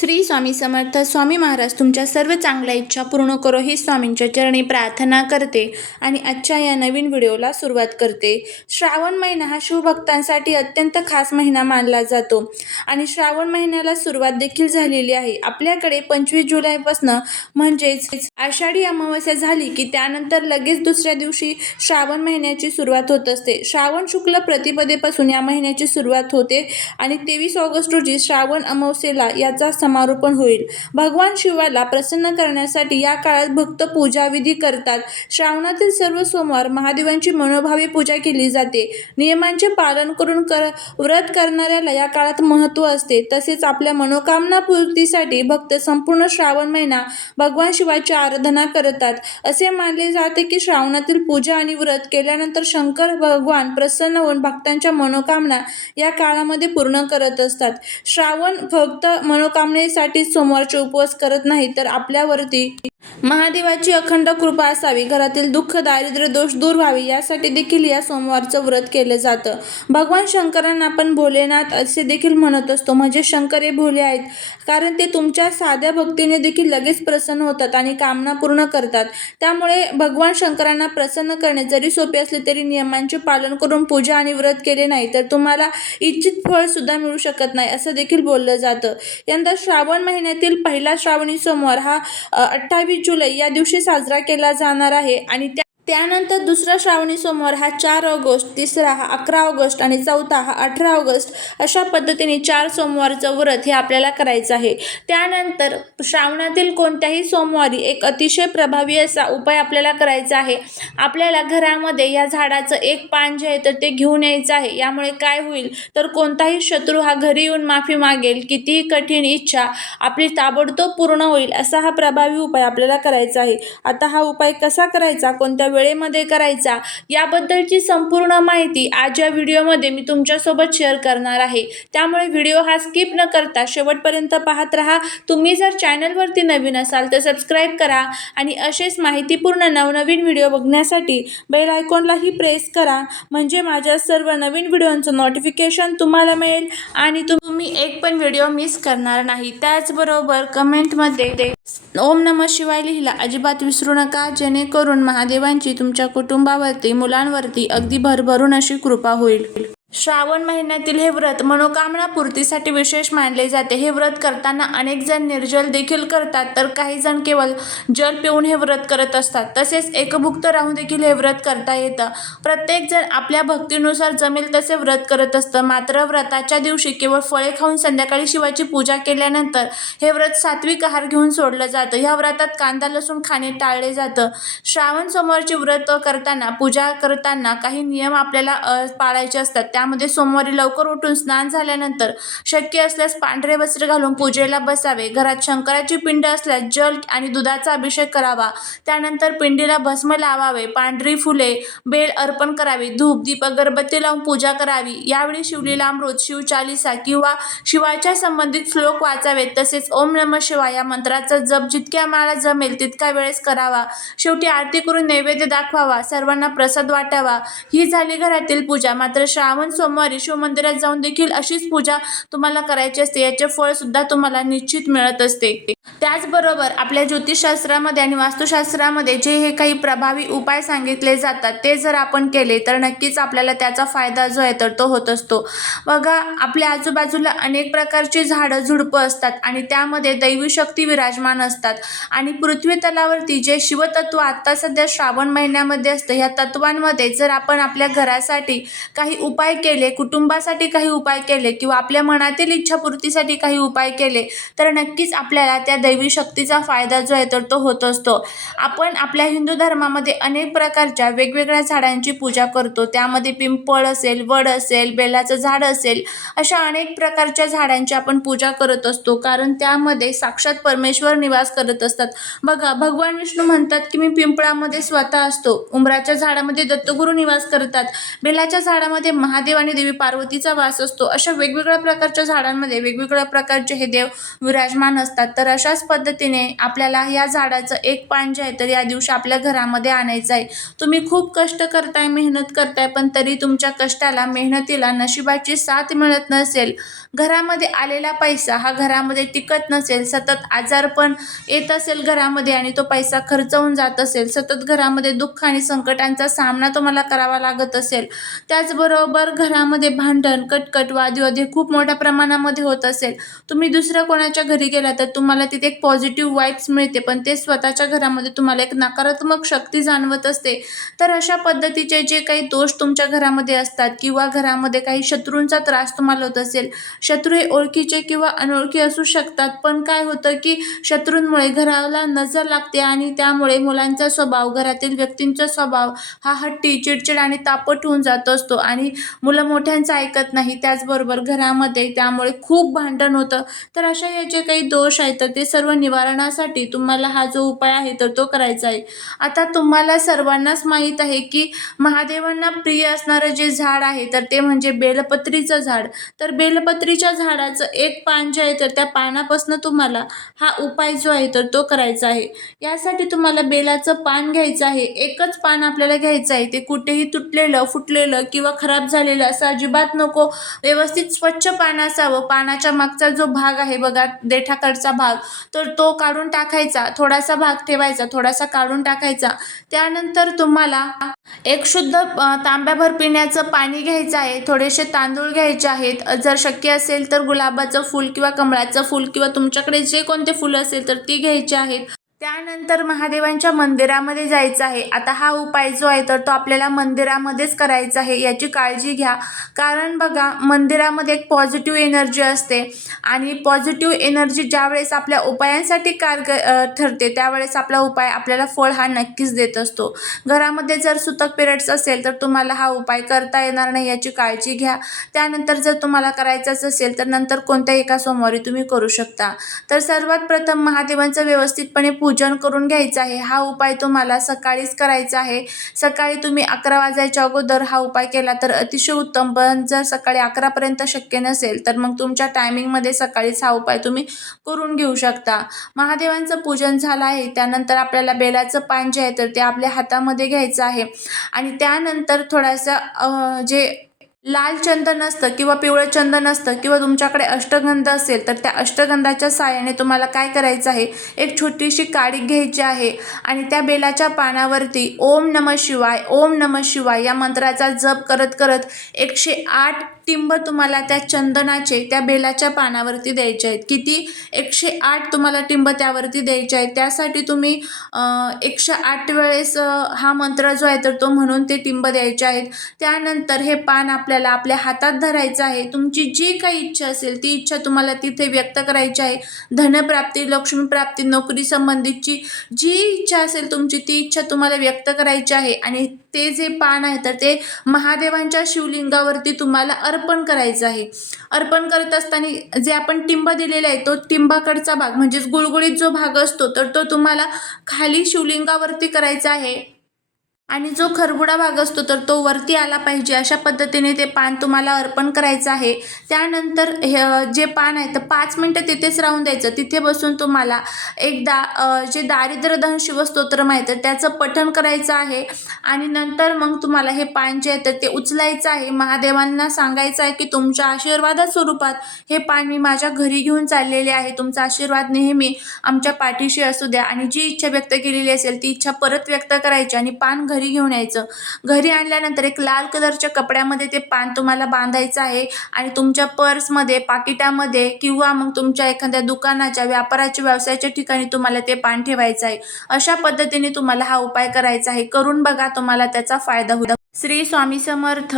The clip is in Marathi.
श्री स्वामी समर्थ स्वामी महाराज तुमच्या सर्व चांगल्या इच्छा पूर्ण करो ही स्वामींच्या चरणी प्रार्थना करते आणि आजच्या या नवीन व्हिडिओला सुरुवात करते. श्रावण महिना हा शिवभक्तांसाठी अत्यंत खास महिना मानला जातो आणि श्रावण महिन्याला सुरुवात देखील झालेली आहे. आपल्याकडे पंचवीस जुलैपासनं म्हणजेच आषाढी अमावस्या झाली की त्यानंतर लगेच दुसऱ्या दिवशी श्रावण महिन्याची सुरुवात होत असते. श्रावण शुक्ल प्रतिपदेपासून या महिन्याची सुरुवात होते आणि तेवीस ऑगस्ट रोजी श्रावण अमावस्येला याचा समारोपण होईल. भगवान शिवाला प्रसन्न करण्यासाठी या काळात भक्त पूजाविधी करतात. श्रावणातील सर्व सोमवार महादेवांची मनोभावे पूजा केली जाते. नियमांचे पालन करून कर व्रत करणाऱ्याला या काळात महत्त्व असते. तसेच आपल्या मनोकामना पूर्तीसाठी भक्त संपूर्ण श्रावण महिना भगवान शिवाची आराधना करतात. असे मानले जाते की श्रावणातील पूजा आणि व्रत केल्यानंतर शंकर भगवान प्रसन्न होऊन भक्तांच्या मनोकामना या काळामध्ये पूर्ण करत असतात. श्रावण भक्त मनोकामने मनोकामनेसाठी सोमवारचे उपवास करत नाही तर आपल्यावरती महादेवाची अखंड कृपा असावी घरातील दुःख दारिद्र्य दोष दूर व्हावे यासाठी देखील या सोमवारचं व्रत केलं जातं. भगवान शंकरांना आपण भोलेनाथ असे देखील म्हणत असतो म्हणजे शंकर हे भोले आहेत कारण ते तुमच्या साध्या भक्तीने देखील लगेच प्रसन्न होतात आणि कामना पूर्ण करतात. त्यामुळे भगवान शंकरांना प्रसन्न करणे जरी सोपे असले तरी नियमांचे पालन करून पूजा आणि व्रत केले नाही तर तुम्हाला इच्छित फळसुद्धा मिळू शकत नाही असं देखील बोललं जातं. यंदा श्रावण महिन्यातील पहिला श्रावणी सोमवार हा अठ्ठावीस जुलै या दिवशी साजरा केला जाणार आहे आणि त्या त्यानंतर दुसरा श्रावणी सोमवार हा चार ऑगस्ट तिसरा हा अकरा ऑगस्ट आणि चौथा हा अठरा ऑगस्ट अशा पद्धतीने चार सोमवारचं व्रत हे आपल्याला करायचं आहे. त्यानंतर श्रावणातील कोणत्याही सोमवारी एक अतिशय प्रभावी असा उपाय आपल्याला करायचा आहे. आपल्याला घरामध्ये या झाडाचं एक पान जे आहे तर ते घेऊन यायचं आहे. यामुळे काय होईल? तर कोणताही शत्रू हा घरी येऊन माफी मागेल. कितीही कठीण इच्छा आपली ताबडतोब पूर्ण होईल असा हा प्रभावी उपाय आपल्याला करायचा आहे. आता हा उपाय कसा करायचा? कोणत्या वेळेमध्ये करायचा. याबद्दलची संपूर्ण माहिती आज या व्हिडिओमध्ये मी तुमच्यासोबत शेअर करणार आहे. त्यामुळे व्हिडिओ हा स्किप न करता शेवटपर्यंत पाहत राहा. तुम्ही जर चॅनलवरती नवीन असाल तर सबस्क्राईब करा आणि असेच माहितीपूर्ण नवनवीन व्हिडिओ बघण्यासाठी बेल आयकॉनलाही प्रेस करा. म्हणजे माझ्या सर्व नवीन व्हिडिओंचं नोटिफिकेशन तुम्हाला मिळेल आणि तुम्ही एक पण व्हिडिओ मिस करणार नाही. त्याचबरोबर कमेंटमध्ये ओम नम शिवाय लिहिला अजिबात विसरू नका. जेणेकरून महादेवांची तुमच्या कुटुंबावरती मुलांवरती अगदी भरभरून अशी कृपा होईल. श्रावण महिन्यातील हे व्रत मनोकामना पूर्तीसाठी विशेष मानले जाते. हे व्रत करताना अनेक जण निर्जल देखील करतात तर काही जण केवळ जल पिऊन हे व्रत करत असतात. तसेच एकभुक्त राहून देखील हे व्रत करता येतं. प्रत्येक जण आपल्या भक्तीनुसार जमेल तसे व्रत करत असतं. मात्र व्रताच्या दिवशी केवळ फळे खाऊन संध्याकाळी शिवाची पूजा केल्यानंतर हे व्रत सात्विक आहार घेऊन सोडलं जातं. ह्या व्रतात कांदा लसूण खाणे टाळले जातं. श्रावण सोमवारचे व्रत करताना पूजा करताना काही नियम आपल्याला पाळायचे असतात. त्यामध्ये सोमवारी लवकर उठून स्नान झाल्यानंतर शक्य असल्यास पांढरे वस्त्र घालून पूजेला बसावे. घरात शंकराची पिंड असल्यास जल आणि दुधाचा अभिषेक करावा. त्यानंतर पिंडीला भस्म लावावे. पांढरी फुले बेल अर्पण करावी. धूप दीप अगरबत्ती लावून पूजा करावी. यावेळी शिवलीला अमृत शिवचालिसा किंवा शिवाच्या संबंधित श्लोक वाचावेत तसेच ओम नम शिवाय या मंत्राचा जप जितक्या माळा जमेल तितक्या वेळेस करावा. शेवटी आरती करून नैवेद्य दाखवावा. सर्वांना प्रसाद वाटावा. ही झाली घरातील पूजा. मात्र श्रावण सोमवारी शिवमंदिरात जाऊन देखील अशीच पूजा तुम्हाला करायची असते. याचे फळ सुद्धा तुम्हाला निश्चित मिळत असते. त्याचबरोबर आपल्या ज्योतिषशास्त्रामध्ये आणि वास्तुशास्त्रामध्ये जे हे काही प्रभावी उपाय सांगितले जातात ते जर आपण केले तर नक्कीच आपल्याला त्याचा फायदा जो आहे तर तो होत असतो. बघा आपल्या आजूबाजूला अनेक प्रकारची झाडं झुडपं असतात आणि त्यामध्ये दैवी शक्ती विराजमान असतात. आणि पृथ्वी तलावरती जे शिवतत्व आत्ता सध्या श्रावण महिन्यामध्ये असतं ह्या तत्वांमध्ये जर आपण आपल्या घरासाठी काही उपाय केले कुटुंबासाठी काही उपाय केले किंवा आपल्या मनातील इच्छापूर्तीसाठी काही उपाय केले तर नक्कीच आपल्याला त्या दैवी शक्तीचा फायदा जो आहे तर तो होत असतो. आपण आपल्या हिंदू धर्मामध्ये अनेक प्रकारच्या वेगवेगळ्या झाडांची पूजा करतो. त्यामध्ये पिंपळ असेल वड असेल बेलाचं झाड असेल अशा अनेक प्रकारच्या झाडांची आपण पूजा करत असतो. कारण त्यामध्ये साक्षात परमेश्वर निवास करत असतात. बघा भगवान विष्णू म्हणतात की मी पिंपळामध्ये स्वतः असतो. उंबराच्या झाडामध्ये दत्तगुरू निवास करतात. बेलाच्या झाडामध्ये महादेव आणि देवी पार्वतीचा वास असतो. अशा वेगवेगळ्या प्रकारच्या झाडांमध्ये वेगवेगळ्या प्रकारचे हे देव विराजमान असतात. तर अशाच पद्धतीने आपल्याला या झाडाचं एक पान जे आहे तर या दिवशी आपल्या घरामध्ये आणायचं आहे. तुम्ही खूप कष्ट करताय मेहनत करताय पण तरी तुमच्या कष्टाला मेहनतीला नशिबाची साथ मिळत नसेल. घरामध्ये आलेला पैसा हा घरामध्ये टिकत नसेल. सतत आजारपण येत असेल घरामध्ये आणि तो पैसा खर्च होऊन जात असेल. सतत घरामध्ये दुःख आणि संकटांचा सामना तुम्हाला करावा लागत असेल. त्याचबरोबर घरामध्ये भांडण कटकट वादविवाद हे खूप मोठ्या प्रमाणामध्ये होत असेल. तुम्ही दुसऱ्या कोणाच्या घरी गेला तर तुम्हाला तिथे एक पॉझिटिव्ह वाईब्स मिळते पण ते स्वतःच्या घरामध्ये तुम्हाला एक नकारात्मक शक्ती जाणवत असते. तर अशा पद्धतीचे जे काही दोष तुमच्या घरामध्ये असतात किंवा घरामध्ये काही शत्रूंचा त्रास तुम्हाला होत असेल शत्रू हे ओळखीचे किंवा अनोळखी असू शकतात पण काय होतं की शत्रूंमुळे घराला नजर लागते आणि त्यामुळे मुलांचा स्वभाव घरातील व्यक्तींचा स्वभाव हा हट्टी चिडचिड आणि तापट होऊन जात असतो आणि मुलं मोठ्यांचं ऐकत नाही त्याचबरोबर घरामध्ये त्यामुळे खूप भांडण होतं. तर अशा हे जे काही दोष आहेत तर ते सर्व निवारणासाठी तुम्हाला हा जो उपाय आहे तर तो करायचा आहे. आता तुम्हाला सर्वांनाच माहीत आहे की महादेवांना प्रिय असणारं जे झाड आहे तर ते म्हणजे बेलपत्रीचं झाड. तर बेलपत्रीच्या झाडाचं एक पान जे आहे तर त्या पानापासून तुम्हाला हा उपाय जो आहे तर तो करायचा आहे. यासाठी तुम्हाला बेलाचं पान घ्यायचं आहे. एकच पान आपल्याला घ्यायचं आहे. ते कुठेही तुटलेलं फुटलेलं किंवा खराब झालेलं असं अजिबात नको. व्यवस्थित स्वच्छ पान असावं. पानाच्या मागचा जो भाग आहे बघा देठाकडचा भाग तर तो काढून टाकायचा. थोडासा भाग ठेवायचा थोडासा काढून टाकायचा. त्यानंतर तुम्हाला एक शुद्ध तांब्याभर पिण्याचं पाणी घ्यायचं आहे. थोडेसे तांदूळ घ्यायचे आहेत. जर शक्य असेल तर गुलाबाचं फूल किंवा कमळाचं फूल किंवा तुमच्याकडे जे कोणते फुलं असेल तर ती घ्यायची आहेत. त्यानंतर महादेवांच्या मंदिरामध्ये जायचं आहे. आता हा उपाय जो आहे तर तो आपल्याला मंदिरामध्येच करायचा आहे याची काळजी घ्या. कारण बघा मंदिरामध्ये एक पॉझिटिव्ह एनर्जी असते आणि पॉझिटिव्ह एनर्जी ज्यावेळेस आपल्या उपायांसाठी कारग ठरते त्यावेळेस आपला उपाय आपल्याला फळ हा नक्कीच देत असतो. घरामध्ये जर सुतक पिरियड्स असेल तर तुम्हाला हा उपाय करता येणार नाही याची काळजी घ्या. त्यानंतर जर तुम्हाला करायचंच असेल तर नंतर कोणत्याही एका सोमवारी तुम्ही करू शकता. तर सर्वात प्रथम महादेवांचं व्यवस्थितपणे पूजन करून घ्यायचं आहे. हा उपाय तुम्हाला सकाळीच करायचा आहे. सकाळी तुम्ही अकरा वाजायच्या अगोदर हा उपाय केला तर अतिशय उत्तम. पण जर सकाळी अकरापर्यंत शक्य नसेल तर मग तुमच्या टायमिंगमध्ये सकाळीच हा उपाय तुम्ही करून घेऊ शकता. महादेवांचं पूजन झालं आहे. त्यानंतर आपल्याला बेलाचं पान जे आहे तर ते आपल्या हातामध्ये घ्यायचं आहे. आणि त्यानंतर थोडासा जे लाल चंदन असतं किंवा पिवळं चंदन असतं किंवा तुमच्याकडे अष्टगंध असेल तर त्या अष्टगंधाच्या साहाय्याने तुम्हाला काय करायचं आहे? एक छोटीशी काडी घ्यायची आहे आणि त्या बेलाच्या पानावरती ओम नम शिवाय ओम नम शिवाय या मंत्राचा जप करत करत एकशे आठ टिंब तुम्हाला त्या चंदनाचे त्या बेलाच्या पानावरती द्यायचे आहेत. किती? एकशे आठ तुम्हाला टिंब त्यावरती द्यायचे आहेत. त्यासाठी तुम्ही एकशे आठ वेळेस हा मंत्र जो आहे तर तो म्हणून ते टिंब द्यायचे आहेत. त्यानंतर हे पान आपल्याला आपल्या हातात धरायचं आहे. तुमची जी काही इच्छा असेल ती इच्छा तुम्हाला तिथे व्यक्त करायची आहे. धनप्राप्ती लक्ष्मीप्राप्ती नोकरी संबंधितची जी इच्छा असेल तुमची ती इच्छा तुम्हाला व्यक्त करायची आहे. आणि ते जे पान आहे तर ते महादेवांच्या शिवलिंगावरती तुम्हाला अर्पण करायचं आहे. अर्पण करत असताना जे आपण टिंब दिलेला आहे तो टिंबाकडचा भाग म्हणजेच गुळगुळीत जो भाग असतो तर तो तुम्हाला खाली शिवलिंगावरती करायचा आहे. आणि जो खरबुडा भाग असतो तर तो वरती आला पाहिजे. अशा पद्धतीने ते पान तुम्हाला अर्पण करायचं आहे. त्यानंतर हे जे पान आहे तर पाच मिनटं तिथेच राहून द्यायचं. तिथे बसून तुम्हाला एकदा जे दारिद्र्य दहन शिवस्तोत्र माहीत त्याचं पठण करायचं आहे. आणि नंतर मग तुम्हाला हे पान जे आहे तर ते उचलायचं आहे. महादेवांना सांगायचं आहे की तुमच्या आशीर्वादा स्वरूपात हे पान मी माझ्या घरी घेऊन चाललेले आहे. तुमचा आशीर्वाद नेहमी आमच्या पाठीशी असू द्या. आणि जी इच्छा व्यक्त केलेली असेल ती इच्छा परत व्यक्त करायची आणि पान घरी घरी घेऊन यायचं. घरी आणल्यानंतर एक लाल कलरच्या कपड्यामध्ये ते पान तुम्हाला बांधायचं आहे आणि तुमच्या पर्समध्ये पाकिटामध्ये किंवा मग तुमच्या एखाद्या दुकानाच्या व्यापाराच्या व्यवसायाच्या ठिकाणी तुम्हाला ते पान ठेवायचं आहे. अशा पद्धतीने तुम्हाला हा उपाय करायचा आहे. करून बघा तुम्हाला त्याचा फायदा होईल श्री स्वामी समर्थ.